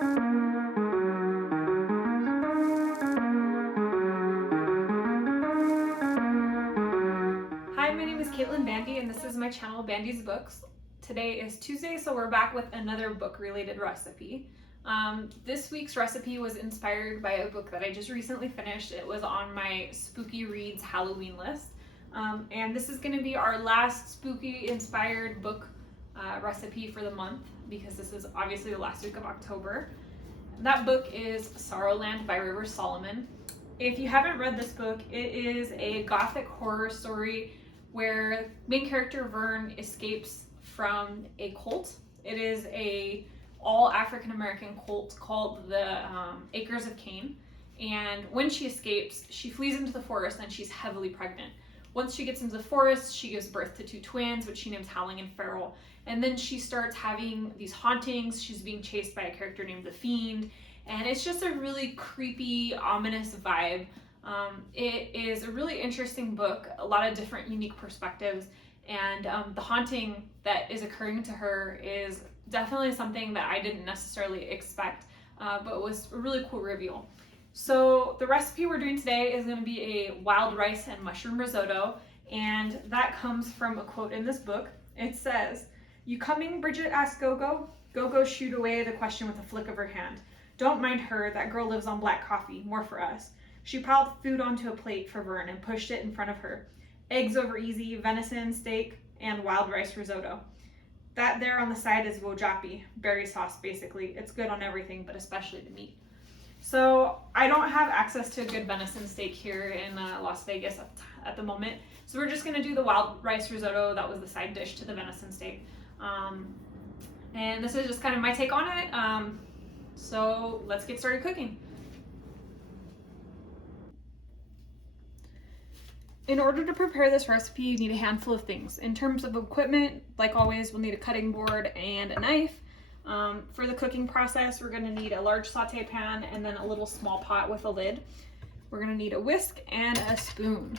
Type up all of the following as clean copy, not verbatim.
Hi, my name is Bandy, and this is my channel, Bandy's Books. Today is Tuesday, so we're back with another book-related recipe. This week's recipe was inspired by a book that I just recently finished. It was on my Spooky Reads Halloween list. And this is going to be our last spooky-inspired book recipe for the month, because this is obviously the last week of October. That book is Sorrowland by River Solomon. If you haven't read this book, it is a gothic horror story where main character Vern escapes from a cult. It is a all African American cult called the Acres of Cain. And when she escapes, she flees into the forest and she's heavily pregnant. Once she gets into the forest, she gives birth to two twins, which she names Howling and Feral. And then she starts having these hauntings. She's being chased by a character named the Fiend. And it's just a really creepy, ominous vibe. It is a really interesting book, a lot of different unique perspectives, and the haunting that is occurring to her is definitely something that I didn't necessarily expect, but was a really cool reveal. So the recipe we're doing today is going to be a wild rice and mushroom risotto, and that comes from a quote in this book. It says, "You coming, Bridget?" asked Gogo. Gogo shooed away the question with a flick of her hand. "Don't mind her, that girl lives on black coffee, more for us." She piled food onto a plate for Vern and pushed it in front of her. Eggs over easy, venison, steak, and wild rice risotto. That there on the side is wojapi, berry sauce basically. It's good on everything, but especially the meat. So I don't have access to a good venison steak here in Las Vegas at the moment. So we're just gonna do the wild rice risotto. That was the side dish to the venison steak. And this is just kind of my take on it. So let's get started cooking. In order to prepare this recipe, you need a handful of things. In terms of equipment, like always, we'll need a cutting board and a knife. For the cooking process, we're gonna need a large saute pan and then a little small pot with a lid. We're gonna need a whisk and a spoon.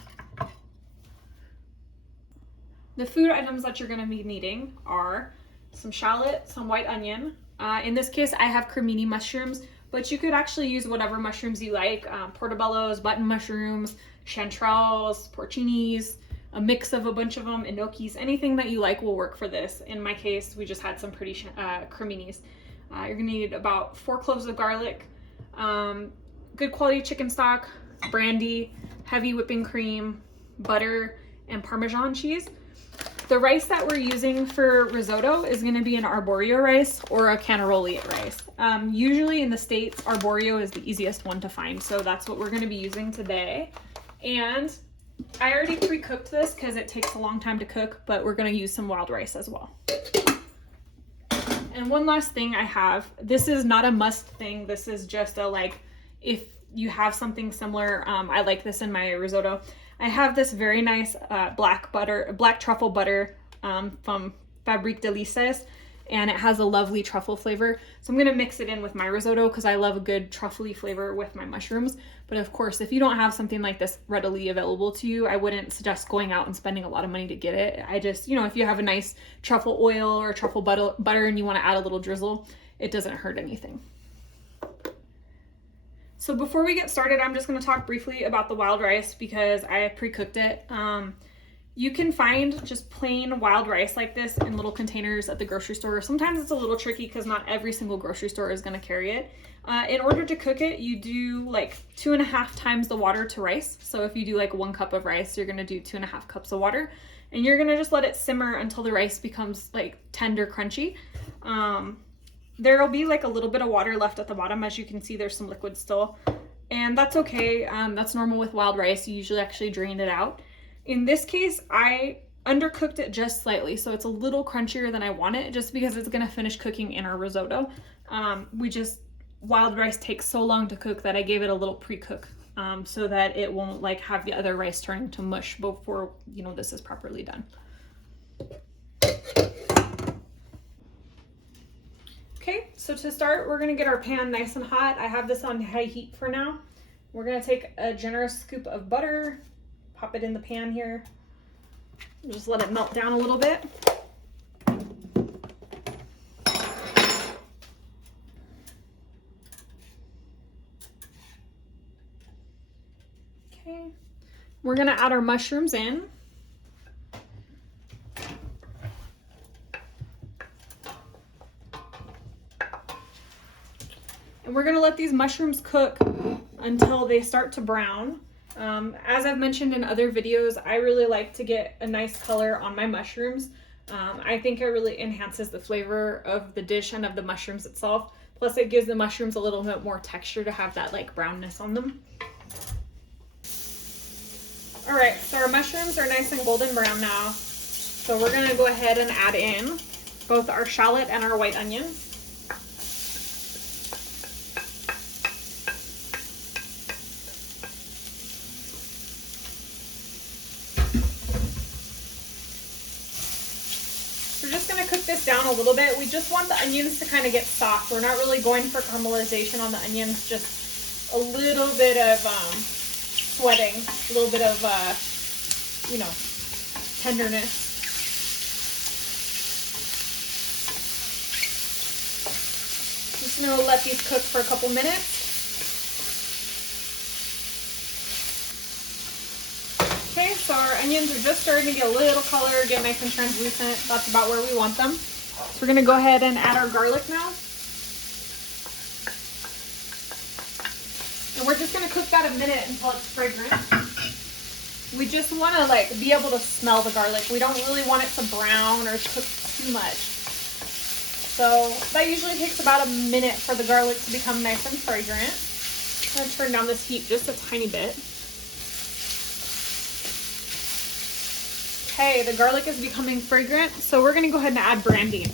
The food items that you're gonna be needing are some shallot, some white onion. In this case, I have Crimini mushrooms, but you could actually use whatever mushrooms you like. Portobellos, button mushrooms, chanterelles, porcinis, a mix of a bunch of them, gnocchis, anything that you like will work for this. In my case, we just had some pretty criminis. You're gonna need about 4 cloves of garlic, good quality chicken stock, brandy, heavy whipping cream, butter, and Parmesan cheese. The rice that we're using for risotto is going to be an arborio rice or a cannaroli rice. Usually in the States, arborio is the easiest one to find, so that's what we're going to be using today. And I already pre-cooked this because it takes a long time to cook, but we're going to use some wild rice as well. And one last thing I have, this is not a must thing, this is just a like, if you have something similar, I like this in my risotto. I have this very nice black truffle butter from Fabrique Delices, and it has a lovely truffle flavor. So I'm gonna mix it in with my risotto because I love a good truffly flavor with my mushrooms. But of course, if you don't have something like this readily available to you, I wouldn't suggest going out and spending a lot of money to get it. I just, if you have a nice truffle oil or truffle butter and you wanna add a little drizzle, it doesn't hurt anything. So before we get started, I'm just going to talk briefly about the wild rice because I pre-cooked it. You can find just plain wild rice like this in little containers at the grocery store. Sometimes it's a little tricky because not every single grocery store is going to carry it. In order to cook it, you do like 2.5 times the water to rice. So if you do like 1 cup of rice, you're going to do 2.5 cups of water. And you're going to just let it simmer until the rice becomes like tender, crunchy. There'll be like a little bit of water left at the bottom. As you can see, there's some liquid still, and that's okay. That's normal with wild rice. You usually actually drain it out. In this case, I undercooked it just slightly, so it's a little crunchier than I want it, just because it's gonna finish cooking in our risotto. Wild rice takes so long to cook that I gave it a little pre-cook, so that it won't like have the other rice turn into mush before this is properly done. Okay, so to start, we're gonna get our pan nice and hot. I have this on high heat for now. We're gonna take a generous scoop of butter, pop it in the pan here, just let it melt down a little bit. Okay, we're gonna add our mushrooms in. And we're gonna let these mushrooms cook until they start to brown. As I've mentioned in other videos, I really like to get a nice color on my mushrooms. I think it really enhances the flavor of the dish and of the mushrooms itself. Plus it gives the mushrooms a little bit more texture to have that like brownness on them. All right, so our mushrooms are nice and golden brown now. So we're gonna go ahead and add in both our shallot and our white onion. We're just gonna cook this down a little bit. We just want the onions to kind of get soft. We're not really going for caramelization on the onions, just a little bit of sweating, a little bit of, tenderness. Just gonna let these cook for a couple minutes. Okay, so our onions are just starting to get a little color, get nice and translucent. That's about where we want them. So we're gonna go ahead and add our garlic now. And we're just gonna cook that a minute until it's fragrant. We just wanna be able to smell the garlic. We don't really want it to brown or cook too much. So that usually takes about a minute for the garlic to become nice and fragrant. I'm gonna turn down this heat just a tiny bit. Okay, the garlic is becoming fragrant, so we're gonna go ahead and add brandy.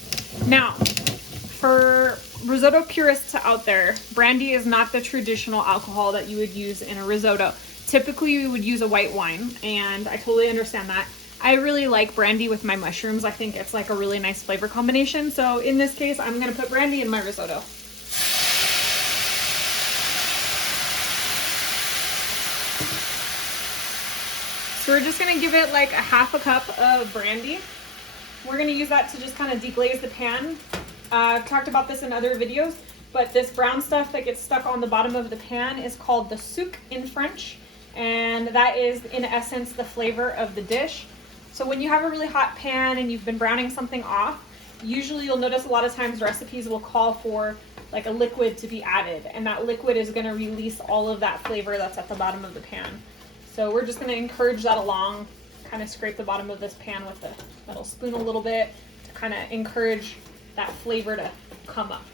Now, for risotto purists out there, brandy is not the traditional alcohol that you would use in a risotto. Typically, we would use a white wine, and I totally understand that. I really like brandy with my mushrooms. I think it's like a really nice flavor combination. So in this case, I'm gonna put brandy in my risotto. So we're just gonna give it like a half a cup of brandy. We're gonna use that to just kind of deglaze the pan. I've talked about this in other videos, but this brown stuff that gets stuck on the bottom of the pan is called the souk in French, and that is in essence the flavor of the dish. So when you have a really hot pan and you've been browning something off, usually you'll notice a lot of times recipes will call for like a liquid to be added, and that liquid is gonna release all of that flavor that's at the bottom of the pan. So we're just gonna encourage that along, kind of scrape the bottom of this pan with the metal spoon a little bit to kind of encourage that flavor to come up.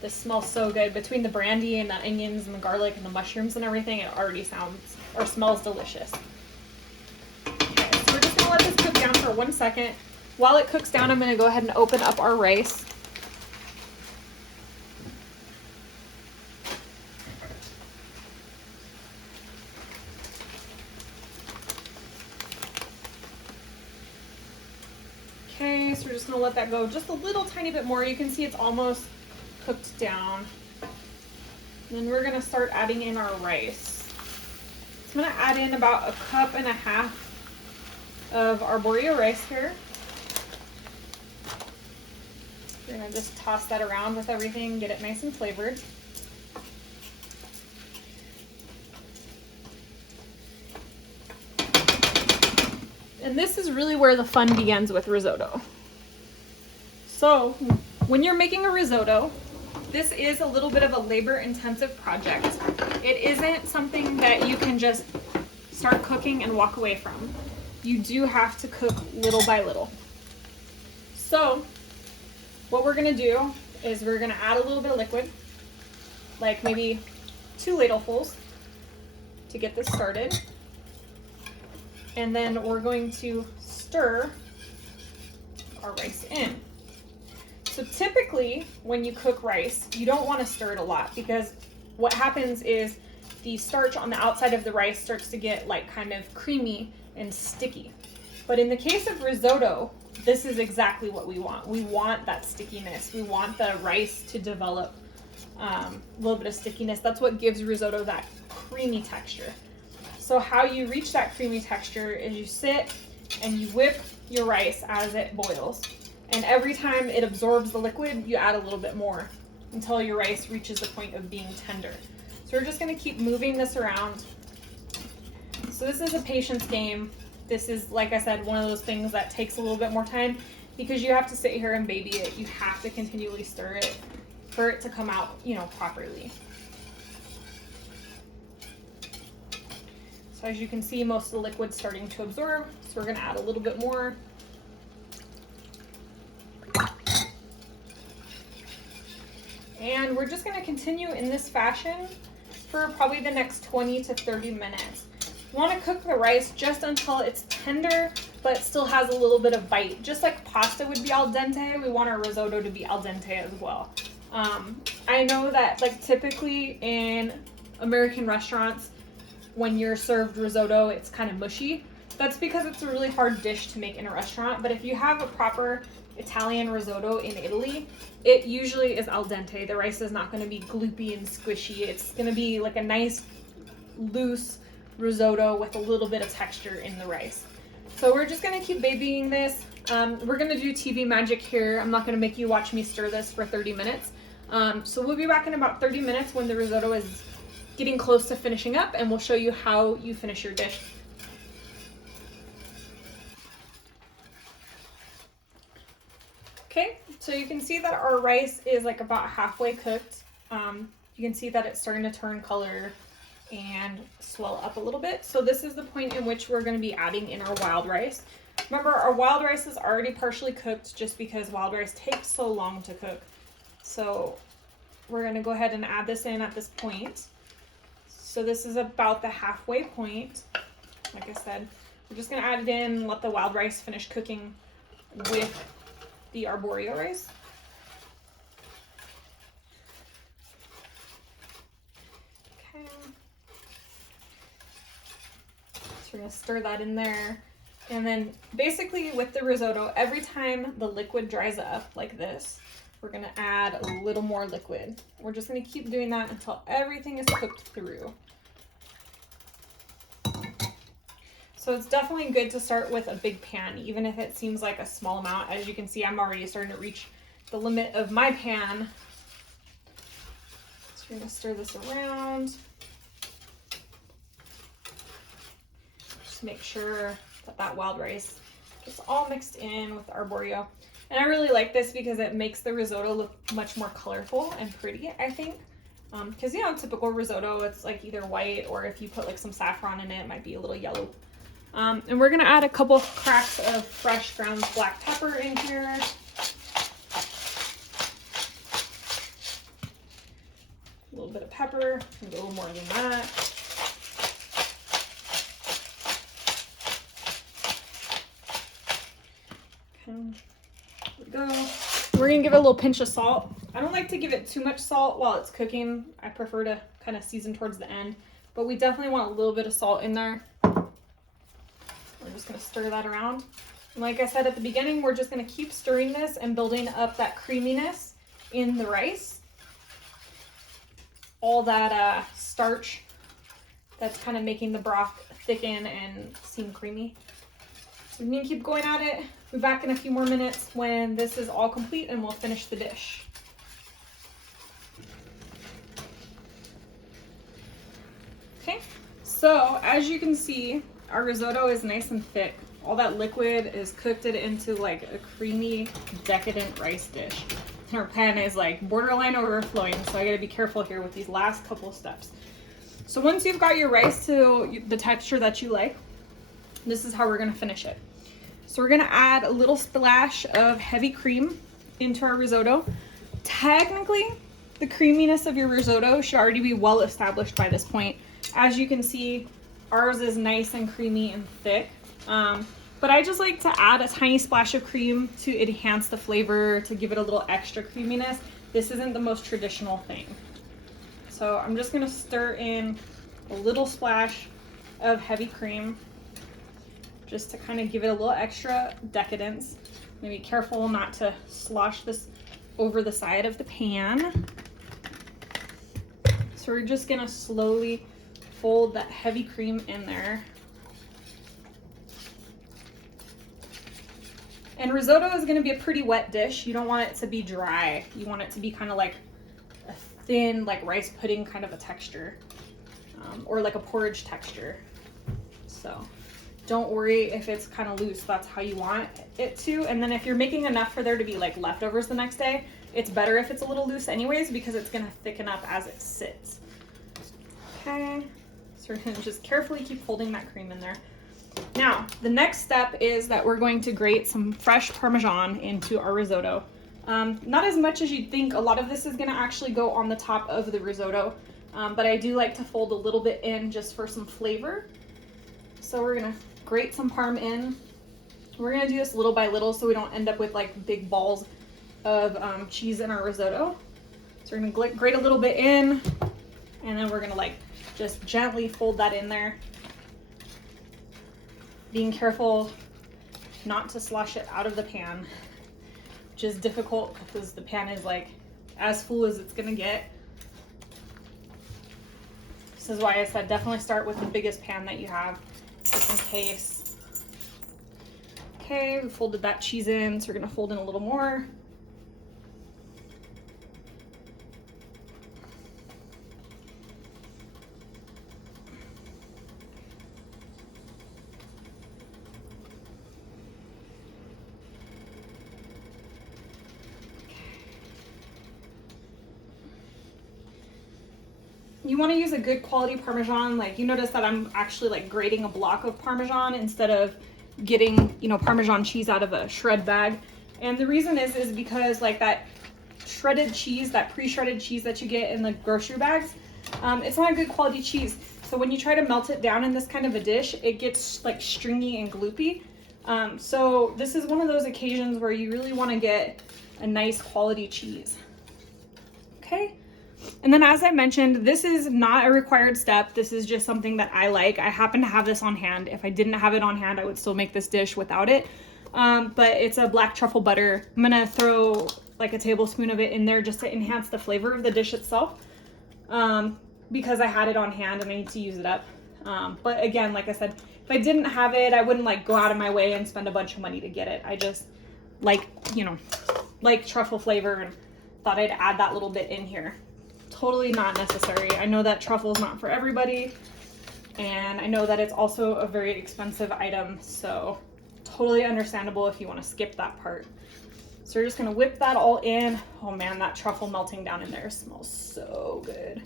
This smells so good. Between the brandy and the onions and the garlic and the mushrooms and everything, it already smells delicious. Okay, so we're just gonna let this cook down for 1 second. While it cooks down, I'm gonna go ahead and open up our rice. Okay, so we're just gonna let that go just a little tiny bit more. You can see it's almost cooked down. And then we're gonna start adding in our rice. So I'm gonna add in about 1.5 cups of Arborio rice here. We're gonna just toss that around with everything, get it nice and flavored. And this is really where the fun begins with risotto. So when you're making a risotto, this is a little bit of a labor-intensive project. It isn't something that you can just start cooking and walk away from. You do have to cook little by little. So what we're gonna do is we're gonna add a little bit of liquid, like maybe 2 ladlefuls to get this started. And then we're going to stir our rice in. So typically when you cook rice, you don't want to stir it a lot, because what happens is the starch on the outside of the rice starts to get like kind of creamy and sticky. But in the case of risotto, this is exactly what we want. We want that stickiness. We want the rice to develop a little bit of stickiness. That's what gives risotto that creamy texture. So how you reach that creamy texture is you sit and you whip your rice as it boils. And every time it absorbs the liquid, you add a little bit more until your rice reaches the point of being tender. So we're just gonna keep moving this around. So this is a patience game. This is, like I said, one of those things that takes a little bit more time because you have to sit here and baby it. You have to continually stir it for it to come out, you know, properly. So as you can see, most of the liquid's starting to absorb. So we're gonna add a little bit more. And we're just gonna continue in this fashion for probably the next 20 to 30 minutes. You wanna cook the rice just until it's tender, but still has a little bit of bite. Just like pasta would be al dente, we want our risotto to be al dente as well. I know that like typically in American restaurants, when you're served risotto, it's kind of mushy. That's because it's a really hard dish to make in a restaurant, but if you have a proper Italian risotto in Italy, it usually is al dente. The rice is not going to be gloopy and squishy. It's going to be like a nice, loose risotto with a little bit of texture in the rice. So we're just going to keep babying this. We're going to do TV magic here. I'm not going to make you watch me stir this for 30 minutes. So we'll be back in about 30 minutes when the risotto is getting close to finishing up, and we'll show you how you finish your dish. Okay, so you can see that our rice is like about halfway cooked. You can see that it's starting to turn color and swell up a little bit. So this is the point in which we're going to be adding in our wild rice. Remember, our wild rice is already partially cooked just because wild rice takes so long to cook. So we're going to go ahead and add this in at this point. So this is about the halfway point. Like I said, we're just going to add it in, let the wild rice finish cooking with the arborio rice. Okay. So we're going to stir that in there. And then basically with the risotto, every time the liquid dries up like this, we're going to add a little more liquid. We're just going to keep doing that until everything is cooked through. So it's definitely good to start with a big pan, even if it seems like a small amount. As you can see, I'm already starting to reach the limit of my pan. So we're going to stir this around. Just make sure that that wild rice gets all mixed in with the arborio. And I really like this because it makes the risotto look much more colorful and pretty, I think. Because, you know, typical risotto, it's like either white, or if you put like some saffron in it, it might be a little yellow. And we're going to add a couple of cracks of fresh ground black pepper in here. A little bit of pepper, maybe a little more than that. Okay, there we go. We're going to give it a little pinch of salt. I don't like to give it too much salt while it's cooking. I prefer to kind of season towards the end, but we definitely want a little bit of salt in there. We're just going to stir that around. And like I said at the beginning, we're just going to keep stirring this and building up that creaminess in the rice. All that starch that's kind of making the broth thicken and seem creamy. So we're going to keep going at it. We'll be back in a few more minutes when this is all complete and we'll finish the dish. Okay, so as you can see, our risotto is nice and thick. All that liquid is cooked it into like a creamy, decadent rice dish. And our pan is like borderline overflowing, so I gotta be careful here with these last couple steps. So once you've got your rice to the texture that you like, this is how we're gonna finish it. So we're gonna add a little splash of heavy cream into our risotto. Technically, the creaminess of your risotto should already be well established by this point. As you can see, ours is nice and creamy and thick, but I just like to add a tiny splash of cream to enhance the flavor, to give it a little extra creaminess. This isn't the most traditional thing. So I'm just gonna stir in a little splash of heavy cream just to kind of give it a little extra decadence. Be careful not to slosh this over the side of the pan. So we're just gonna slowly fold that heavy cream in there. And risotto is going to be a pretty wet dish. You don't want it to be dry. You want it to be kind of like thin, like rice pudding kind of a texture, or like a porridge texture. So don't worry if it's kind of loose, that's how you want it to. And then if you're making enough for there to be like leftovers the next day, it's better if it's a little loose anyways, because it's gonna thicken up as it sits. Okay, so we're gonna just carefully keep holding that cream in there. Now, the next step is that we're going to grate some fresh Parmesan into our risotto. Not as much as you'd think. A lot of this is gonna actually go on the top of the risotto, but I do like to fold a little bit in just for some flavor. So we're gonna grate some parm in. We're gonna do this little by little so we don't end up with like big balls of cheese in our risotto. So we're gonna grate a little bit in, and then we're gonna like just gently fold that in there. Being careful not to slosh it out of the pan, which is difficult because the pan is like as full as it's gonna get. This is why I said definitely start with the biggest pan that you have, just in case. Okay, we folded that cheese in, so we're gonna fold in a little more. You want to use a good quality Parmesan. Like, you notice that I'm actually like grating a block of Parmesan instead of getting, you know, Parmesan cheese out of a shred bag. And the reason is because like that shredded cheese, that pre-shredded cheese that you get in the grocery bags, it's not a good quality cheese. So when you try to melt it down in this kind of a dish, it gets like stringy and gloopy. So this is one of those occasions where you really want to get a nice quality cheese. Okay. And then, as I mentioned, this is not a required step. This is just something that I like. I happen to have this on hand. If I didn't have it on hand, I would still make this dish without it. But it's a black truffle butter. I'm gonna throw like a tablespoon of it in there just to enhance the flavor of the dish itself, because I had it on hand and I need to use it up. But again, like I said, if I didn't have it, I wouldn't like go out of my way and spend a bunch of money to get it. I just like, you know, like truffle flavor and thought I'd add that little bit in here. Totally not necessary. I know that truffle is not for everybody, and I know that it's also a very expensive item, so totally understandable if you want to skip that part. So we're just gonna whip that all in. Oh man, that truffle melting down in there smells so good.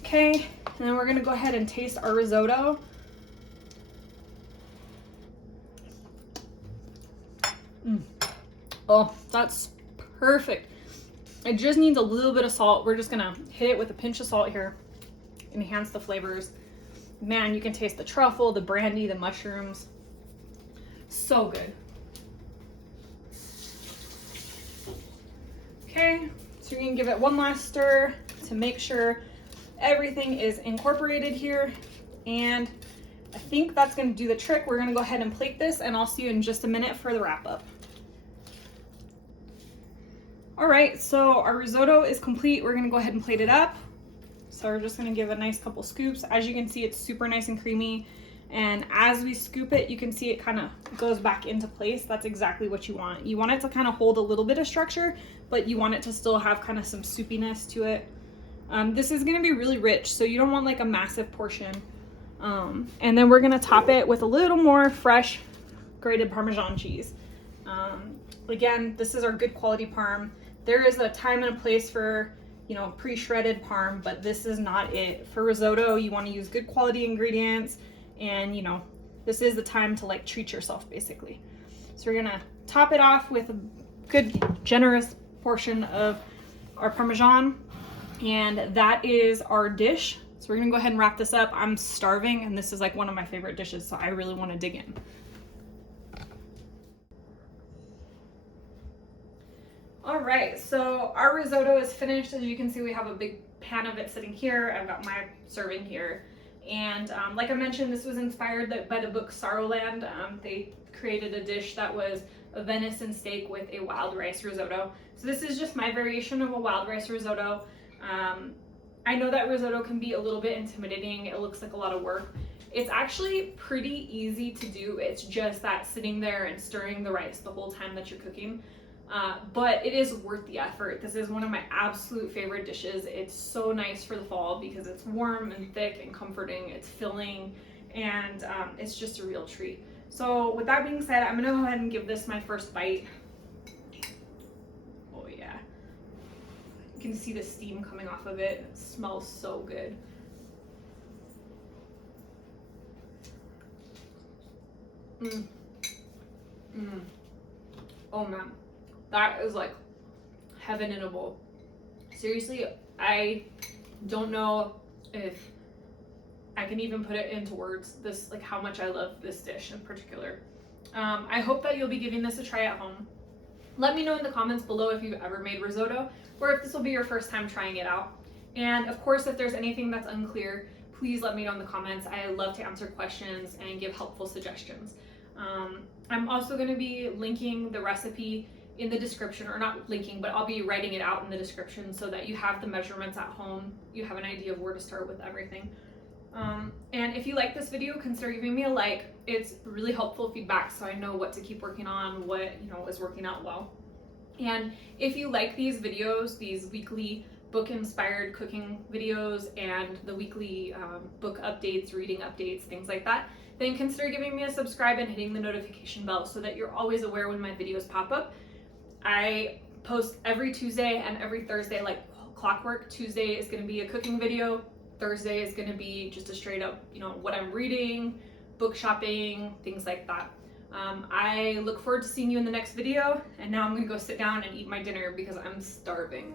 Okay, and then we're gonna go ahead and taste our risotto. Oh, that's perfect. It just needs a little bit of salt. We're just gonna hit it with a pinch of salt here, enhance the flavors. Man, you can taste the truffle, the brandy, the mushrooms. So good. Okay, so you're gonna give it one last stir to make sure everything is incorporated here. And I think that's gonna do the trick. We're gonna go ahead and plate this, and I'll see you in just a minute for the wrap up. All right, so our risotto is complete. We're gonna go ahead and plate it up. So we're just gonna give a nice couple scoops. As you can see, it's super nice and creamy. And as we scoop it, you can see it kind of goes back into place. That's exactly what you want. You want it to kind of hold a little bit of structure, but you want it to still have kind of some soupiness to it. This is gonna be really rich, so you don't want like a massive portion. And then we're gonna top it with a little more fresh grated Parmesan cheese. Again, this is our good quality parm. There is a time and a place for, you know, pre-shredded parm, but this is not it. For risotto, you want to use good quality ingredients, and you know, this is the time to like treat yourself basically. So we're gonna top it off with a good generous portion of our Parmesan, and that is our dish. So we're gonna go ahead and wrap this up. I'm starving, and this is like one of my favorite dishes, so I really want to dig in. All right, so our risotto is finished. As you can see, we have a big pan of it sitting here. I've got my serving here. And like I mentioned, this was inspired by the book Sorrowland. They created a dish that was a venison steak with a wild rice risotto. So this is just my variation of a wild rice risotto. I know that risotto can be a little bit intimidating. It looks like a lot of work. It's actually pretty easy to do. It's just that sitting there and stirring the rice the whole time that you're cooking. but it is worth the effort. This is one of my absolute favorite dishes. It's so nice for the fall because it's warm and thick and comforting, it's filling, and it's just a real treat. So with that being said, I'm gonna go ahead and give this my first bite. Oh yeah. You can see the steam coming off of it. It smells so good. Oh man, that is like heaven in a bowl. Seriously, I don't know if I can even put it into words, this, like, how much I love this dish in particular. I hope that you'll be giving this a try at home. Let me know in the comments below if you've ever made risotto or if this will be your first time trying it out. And of course, if there's anything that's unclear, please let me know in the comments. I love to answer questions and give helpful suggestions. I'm also going to be linking the recipe in the description, or not linking, but I'll be writing it out in the description so that you have the measurements at home. You have an idea of where to start with everything. And if you like this video, consider giving me a like. It's really helpful feedback, so I know what to keep working on, what is working out well. And if you like these videos, these weekly book-inspired cooking videos and the weekly book updates, reading updates, things like that, then consider giving me a subscribe and hitting the notification bell so that you're always aware when my videos pop up. I post every Tuesday and every Thursday like clockwork. Tuesday is going to be a cooking video. Thursday is going to be just a straight up, what I'm reading, book shopping, things like that. I look forward to seeing you in the next video, and now I'm going to go sit down and eat my dinner because I'm starving.